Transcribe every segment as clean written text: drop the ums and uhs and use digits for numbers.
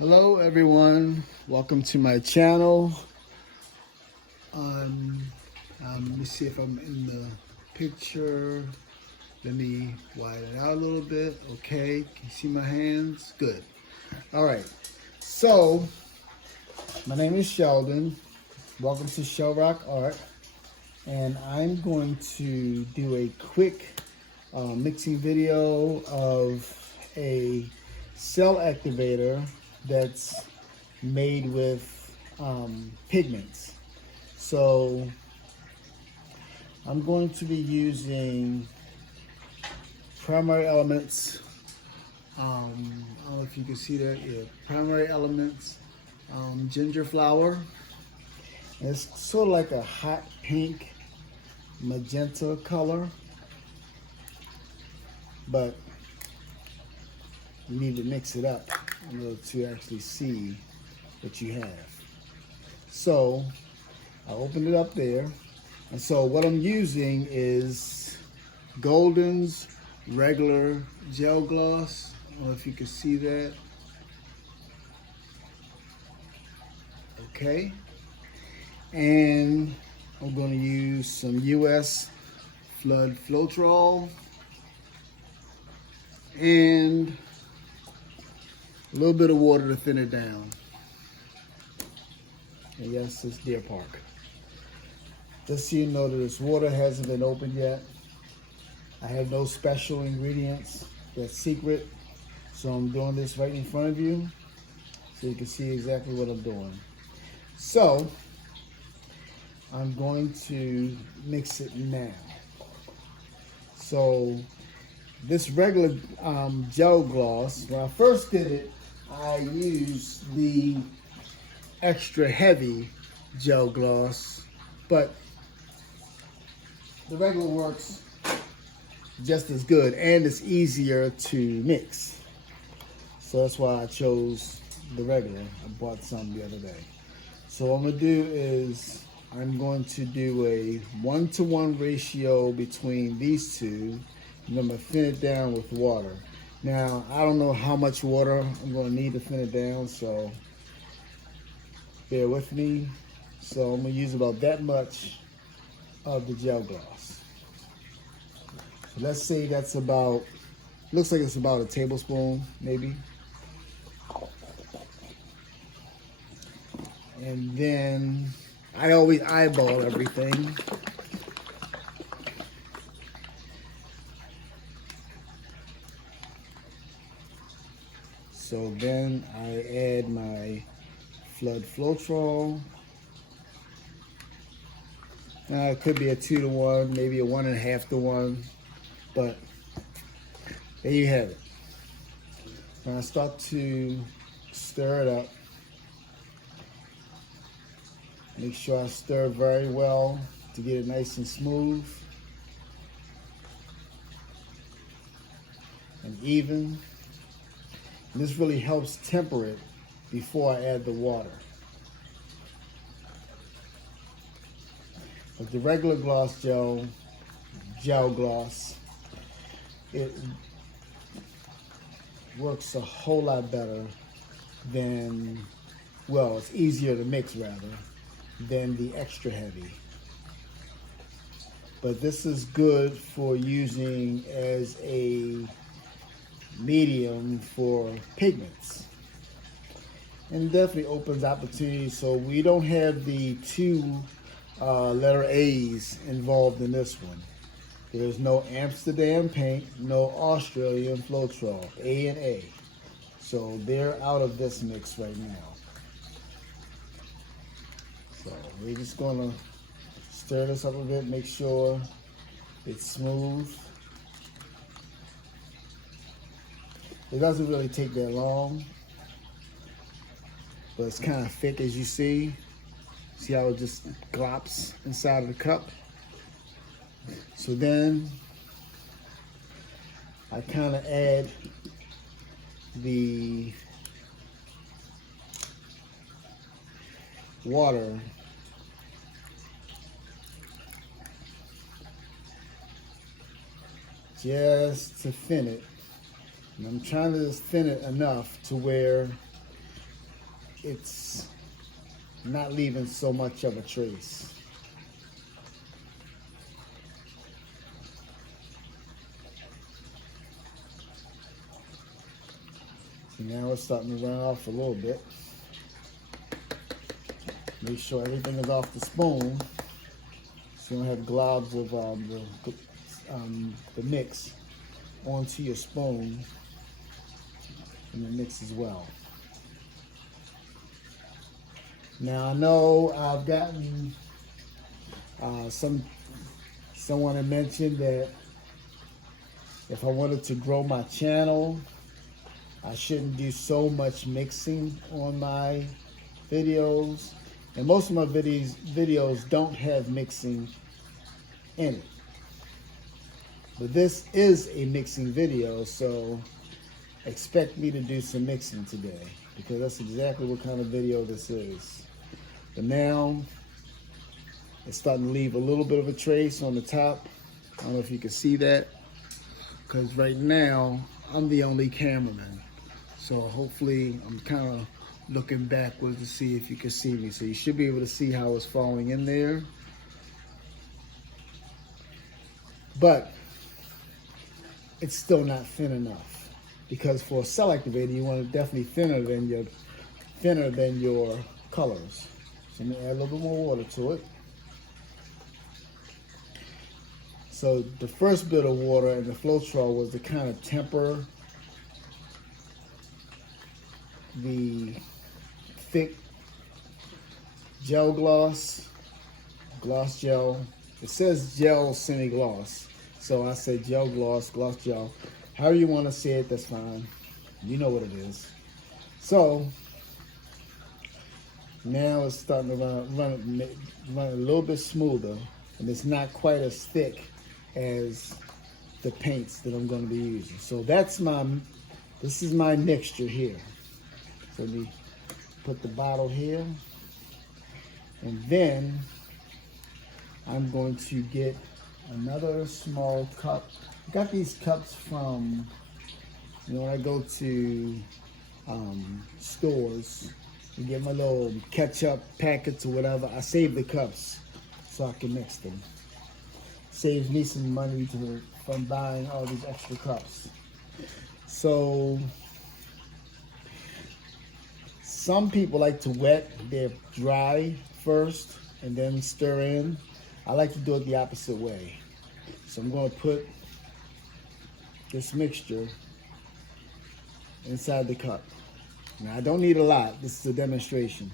Hello everyone, welcome to my channel. Let me see if I'm in the picture. Let me widen it out a little bit. Okay, can you see my hands? Good. All right, so my name is Sheldon. Welcome to ColourArte, and I'm going to do a quick mixing video of a cell activator that's made with pigments. So I'm going to be using primary elements. I don't know if you can see that. Yeah, primary elements, ginger flower. And it's sort of like a hot pink magenta color, but you need to mix it up in order to actually see what you have. So I opened it up there, and so what I'm using is Golden's regular gel gloss. I don't know if you can see that. Okay, and I'm going to use some US floetrol and a little bit of water to thin it down. And yes, it's Deer Park. Just so you know that this water hasn't been opened yet. I have no special ingredients. That's secret. So I'm doing this right in front of you so you can see exactly what I'm doing. So I'm going to mix it now. So this regular gel gloss, when I first did it, I used the extra heavy gel gloss, but the regular works just as good and it's easier to mix. So that's why I chose the regular. I bought some the other day. So what I'm gonna do is I'm going to do a 1-to-1 ratio between these two, and I'm gonna thin it down with water. Now, I don't know how much water I'm gonna need to thin it down, so bear with me. So I'm gonna use about that much of the gel gloss. So let's say that's about, looks like it's about a tablespoon, maybe. And then I always eyeball everything. So then I add my floetrol. Now it could be a 2-to-1, maybe a 1.5-to-1, but there you have it. Now I start to stir it up. Make sure I stir very well to get it nice and smooth and even. And this really helps temper it before I add the water. But the regular gloss gel gloss, it works a whole lot better than, well, it's easier to mix rather, than the extra heavy. But this is good for using as a medium for pigments. And definitely opens opportunities, so we don't have the two letter A's involved in this one. There's no Amsterdam paint, no Australian floetrol, A and A. So they're out of this mix right now. So we're just gonna stir this up a bit, make sure it's smooth. It doesn't really take that long, but it's kind of thick as you see. See how it just glops inside of the cup? So then I kind of add the water just to thin it. And I'm trying to thin it enough to where it's not leaving so much of a trace. See, now it's starting to run off a little bit. Make sure everything is off the spoon, so you don't have globs of the mix onto your spoon and the mix as well. Now I know I've gotten someone had mentioned that if I wanted to grow my channel, I shouldn't do so much mixing on my videos. And most of my videos don't have mixing in it. But this is a mixing video, so expect me to do some mixing today, because that's exactly what kind of video this is. But now it's starting to leave a little bit of a trace on the top. I don't know if you can see that, because right now I'm the only cameraman. So hopefully I'm kind of looking backwards to see if you can see me. So you should be able to see how it's falling in there. But it's still not thin enough, because for a cell activator you want it definitely thinner than your colors. So I'm gonna add a little bit more water to it. So the first bit of water and the floetrol was to kind of temper the thick gel gloss gel. It says gel semi-gloss, so I say gel gloss gel. However you want to say it, that's fine. You know what it is. So now it's starting to run a little bit smoother, and it's not quite as thick as the paints that I'm going to be using. So this is my mixture here. So let me put the bottle here, and then I'm going to get another small cup. I got these cups from, when I go to stores and get my little ketchup packets or whatever. I save the cups so I can mix them. Saves me some money from buying all these extra cups. So some people like to wet their dry first and then stir in. I like to do it the opposite way. So I'm going to put this mixture inside the cup. Now I don't need a lot. This is a demonstration.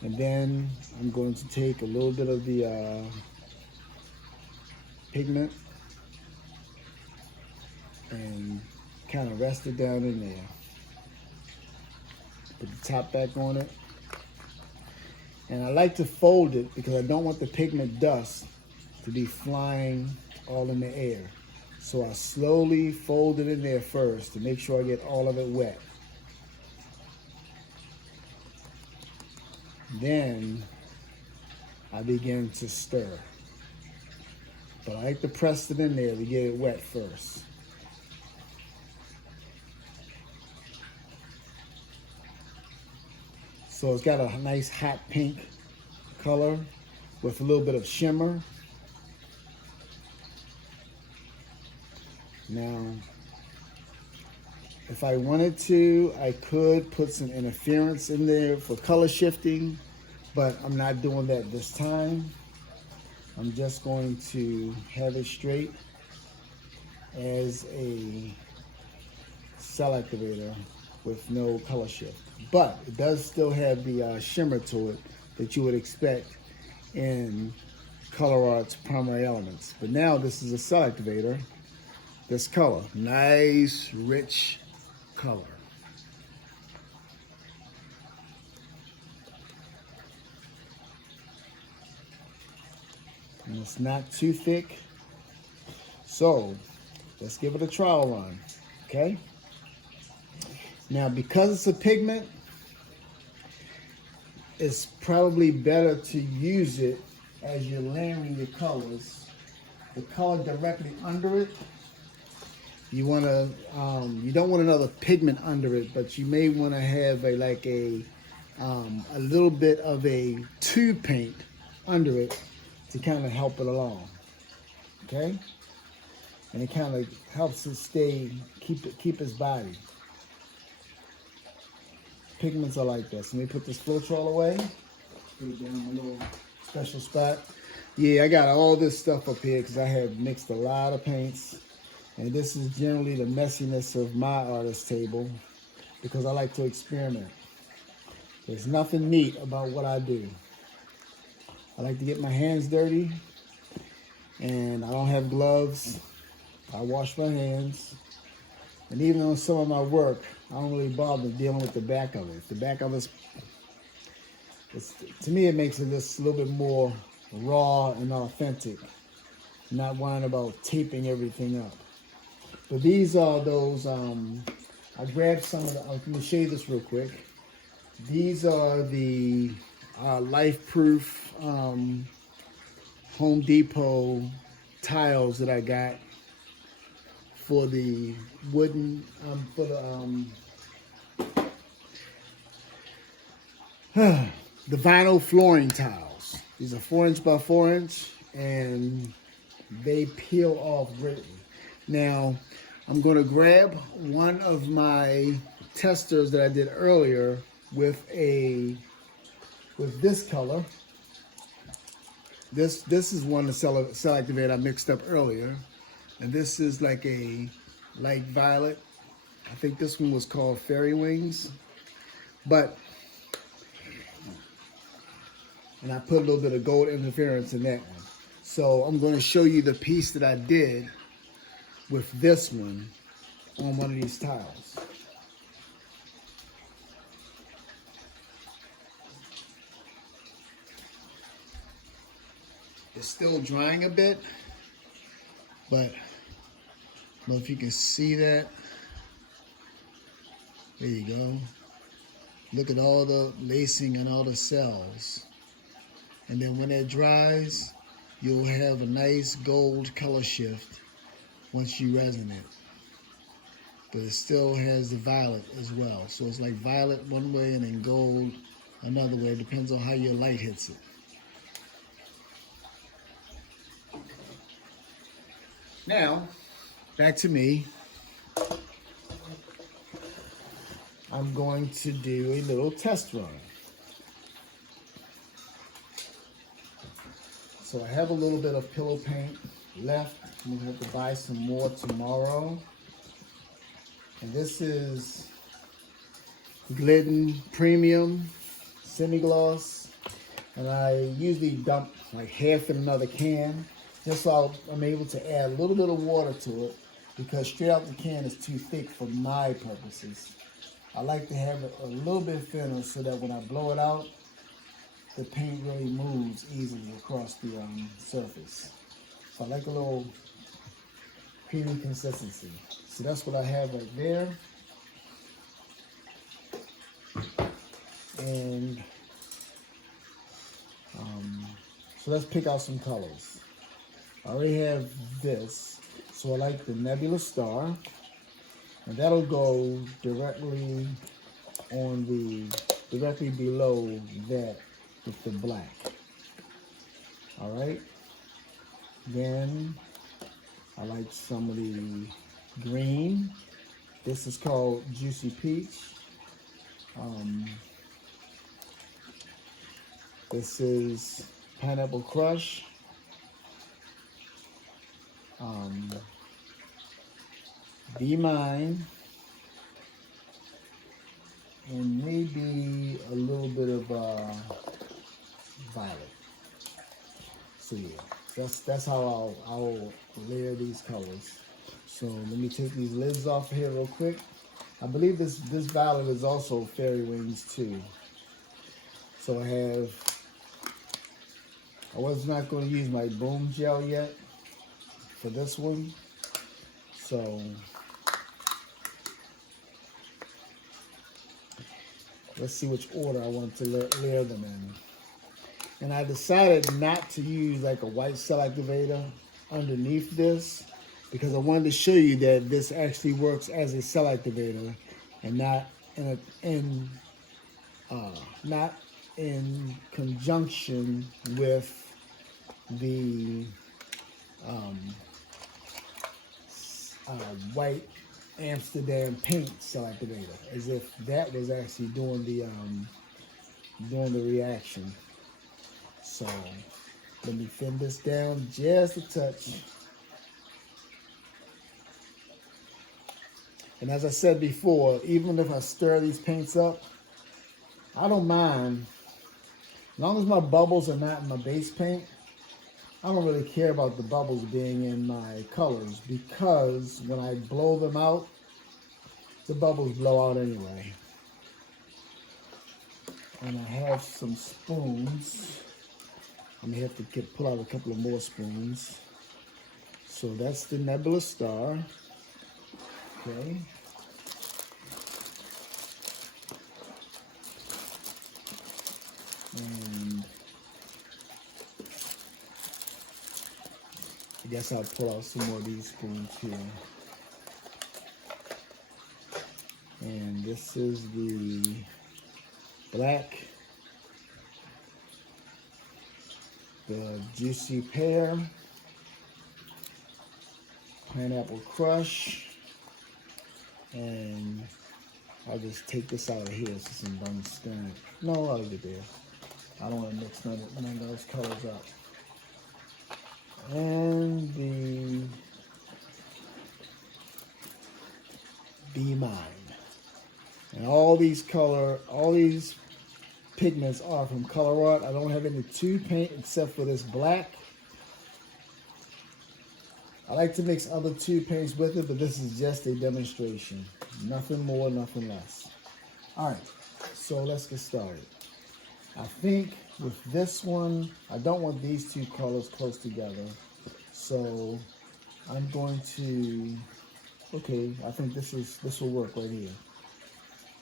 And then I'm going to take a little bit of the pigment and kind of rest it down in there. Put the top back on it. And I like to fold it because I don't want the pigment dust to be flying all in the air. So I slowly fold it in there first to make sure I get all of it wet. Then I begin to stir. But I like to press it in there to get it wet first. So it's got a nice hot pink color with a little bit of shimmer. Now, if I wanted to, I could put some interference in there for color shifting, but I'm not doing that this time. I'm just going to have it straight as a cell activator with no color shift. But it does still have the shimmer to it that you would expect in ColourArte's primary elements. But now this is a cell activator. This color, nice, rich color. And it's not too thick. So let's give it a trial run, okay? Now, because it's a pigment, it's probably better to use it as you're layering your colors. The color directly under it. You want to, you don't want another pigment under it, but you may want to have a a little bit of a tube paint under it to kind of help it along, okay? And it kind of helps it keep its body. Pigments are like this. Let me put this floetrol away. Put it down in a little special spot. Yeah, I got all this stuff up here because I have mixed a lot of paints. And this is generally the messiness of my artist table because I like to experiment. There's nothing neat about what I do. I like to get my hands dirty, and I don't have gloves. I wash my hands. And even on some of my work, I don't really bother dealing with the back of it. The back of it, to me, it makes it just a little bit more raw and authentic. Not worrying about taping everything up. But these are those, I grabbed some of the, let me show you this real quick. These are the life-proof Home Depot tiles that I got for the wooden, the vinyl flooring tiles. These are 4" by 4", and they peel off greatly. Now, I'm going to grab one of my testers that I did earlier with this color. This is one of the cell activator I mixed up earlier, and this is like a light violet. I think this one was called Fairy Wings, and I put a little bit of gold interference in that one. So I'm going to show you the piece that I did with this one on one of these tiles. It's still drying a bit, but I don't know if you can see that. There you go. Look at all the lacing and all the cells. And then when it dries, you'll have a nice gold color shift once you resin it. But it still has the violet as well. So it's like violet one way and then gold another way. It depends on how your light hits it. Now, back to me. I'm going to do a little test run. So I have a little bit of pillow paint left. I'm gonna have to buy some more tomorrow. And this is Glidden Premium Semi-Gloss. And I usually dump like half in another can, just so I'm able to add a little bit of water to it, because straight out the can is too thick for my purposes. I like to have it a little bit thinner so that when I blow it out, the paint really moves easily across the surface. So I like a little creamy consistency. So that's what I have right there. And so let's pick out some colors. I already have this. So I like the Nebula Star. And that'll go directly below that with the black. All right. Then I like some of the green. This is called Juicy Peach. This is Pineapple Crush. Be Mine. And maybe a little bit of violet. So yeah, that's how I'll layer these colors. So let me take these lids off here real quick. I believe this violet is also Fairy Wings too. So I was not going to use my boom gel yet for this one. So let's see which order I want to layer them in. And I decided not to use like a white cell activator underneath this, because I wanted to show you that this actually works as a cell activator and not in not in conjunction with the white Amsterdam paint activator, as if that was actually doing the reaction. So let me thin this down just a touch. And as I said before, even if I stir these paints up, I don't mind. As long as my bubbles are not in my base paint, I don't really care about the bubbles being in my colors, because when I blow them out, the bubbles blow out anyway. And I have some spoons. I may have to pull out a couple of more spoons. So that's the Nebula Star. Okay. And I guess I'll pull out some more of these spoons here. And this is the black, the juicy pear, pineapple crush, and I'll just take this out of here so some don't stand. No, I'll leave it there. I don't want to mix none of those colors up. And the Be Mine. And all these pigments are from ColourArte. I don't have any tube paint except for this black. I like to mix other tube paints with it, but this is just a demonstration. Nothing more, nothing less. All right, so let's get started. I think with this one, I don't want these two colors close together. So I'm going to, okay, I think this will work right here.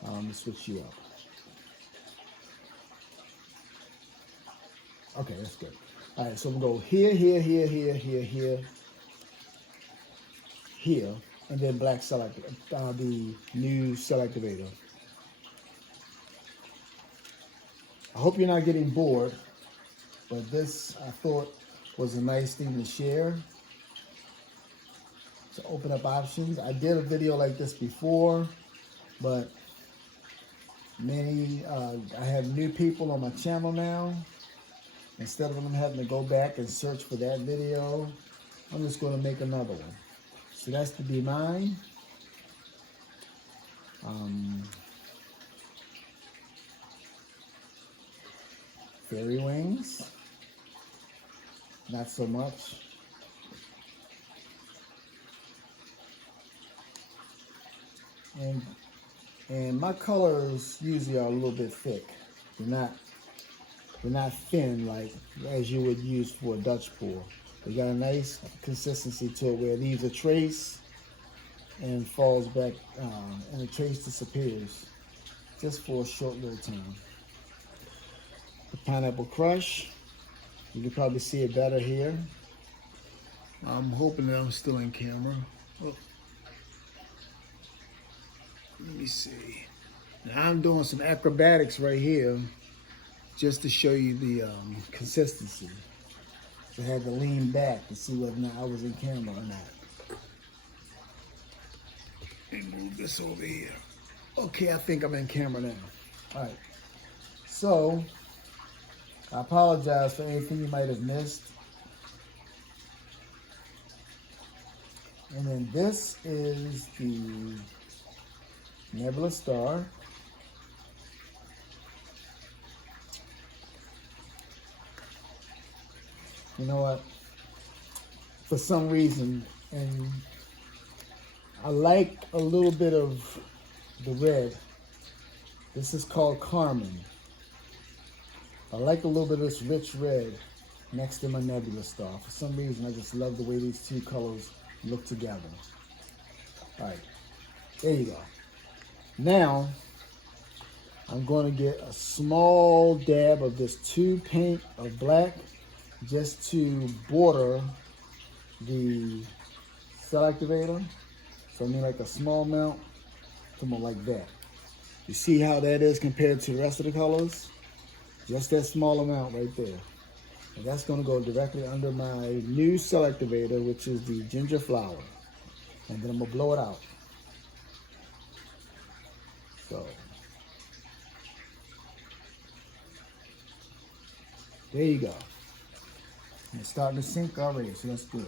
Let me switch you up. Okay, that's good. All right, so we'll go here, here, here, here, here, here, here, and then black the new cell activator. I hope you're not getting bored, but this I thought was a nice thing to share, to open up options. I did a video like this before, but I have new people on my channel now. Instead of them having to go back and search for that video, I'm just going to make another one. So that's the Be Mine. Fairy Wings. Not so much. And my colors usually are a little bit thick. They're not thin like as you would use for a Dutch pour. They got a nice consistency to it where it leaves a trace and falls back, and the trace disappears just for a short little time. The pineapple crush, you can probably see it better here. I'm hoping that I'm still in camera. Oh. Let me see. Now I'm doing some acrobatics right here just to show you the consistency. So I had to lean back to see whether or not I was in camera or not. And move this over here. Okay, I think I'm in camera now. All right. So I apologize for anything you might have missed. And then this is the Nebula Star. You know what? For some reason, and I like a little bit of the red. This is called Carmen. I like a little bit of this rich red next to my Nebula Star. For some reason, I just love the way these two colors look together. All right, there you go. Now, I'm going to get a small dab of this tube paint of black just to border the cell activator. So I mean like a small amount, something like that. You see how that is compared to the rest of the colors? Just that small amount right there. And that's going to go directly under my new cell activator, which is the ginger flower. And then I'm going to blow it out. So, there you go. And it's starting to sink already, so that's good.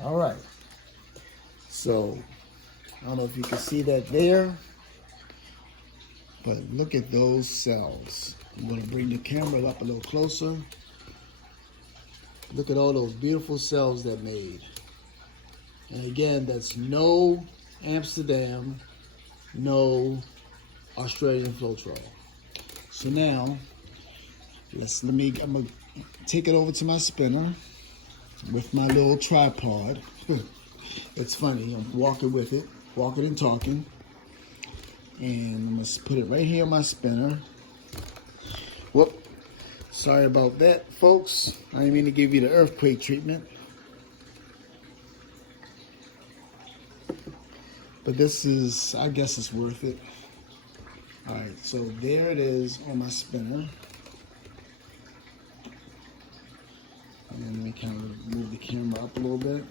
All right, so I don't know if you can see that there, but look at those cells. I'm going to bring the camera up a little closer. Look at all those beautiful cells that made. And again, that's no Amsterdam, no Australian floetrol. So now, I'm going to take it over to my spinner with my little tripod. It's funny, I'm walking with it, walking and talking. And I'm going to put it right here on my spinner. Whoop, sorry about that, folks. I didn't mean to give you the earthquake treatment. But this is, I guess it's worth it. All right, so there it is on my spinner. And let me kind of move the camera up a little bit.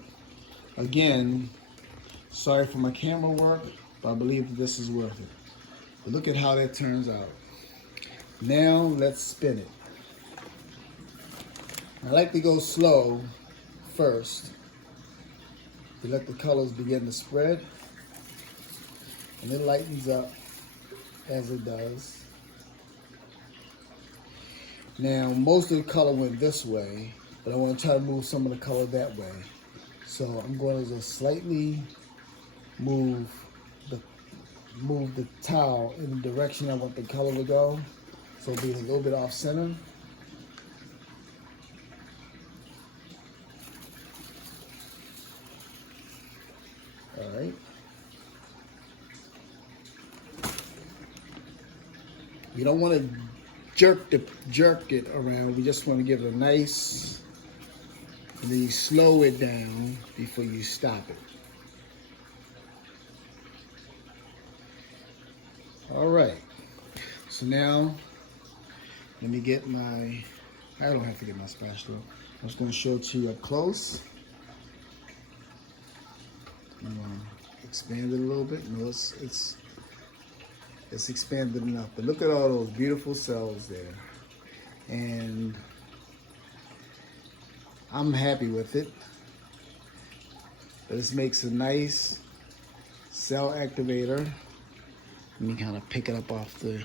Again, sorry for my camera work, but I believe this is worth it. But look at how that turns out. Now let's spin it. I like to go slow first to let the colors begin to spread. And it lightens up as it does. Now most of the color went this way, but I want to try to move some of the color that way. So I'm going to just slightly move the towel in the direction I want the color to go. So it'll be a little bit off center. All right. You don't want to jerk it around. We just want to give it a nice, and then you slow it down before you stop it. All right. So now, let me get my, I don't have to get my spatula. I'm just going to show it to you up close. I'm going to expand it a little bit. No, it's expanded enough. But look at all those beautiful cells there. And I'm happy with it. This makes a nice cell activator. Let me kind of pick it up off the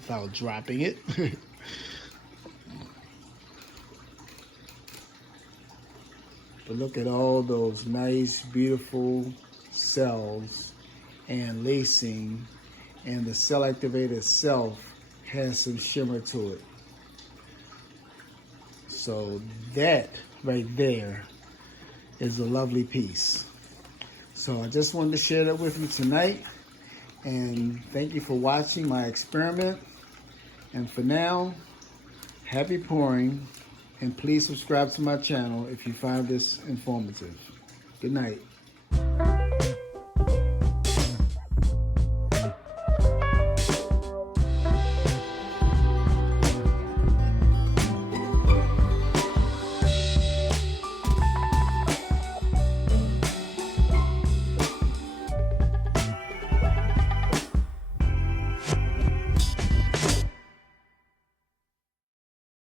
without dropping it. But look at all those nice, beautiful cells and lacing, and the cell activator itself has some shimmer to it. So that right there is a lovely piece. So I just wanted to share that with you tonight, and thank you for watching my experiment. And for now, happy pouring, and please subscribe to my channel if you find this informative. Good night.